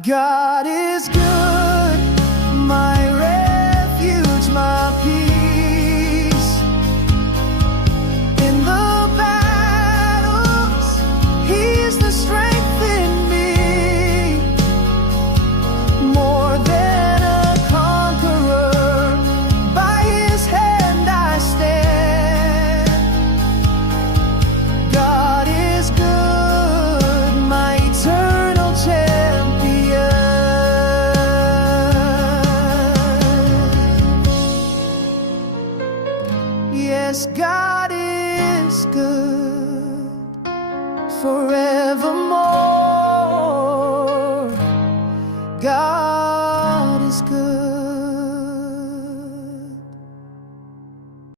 God is good, my refuge, my peace. In the battles, He's the strength in me. More than a conqueror, by His hand I stand. God is good, my eternal champion. Yes, God is good forever.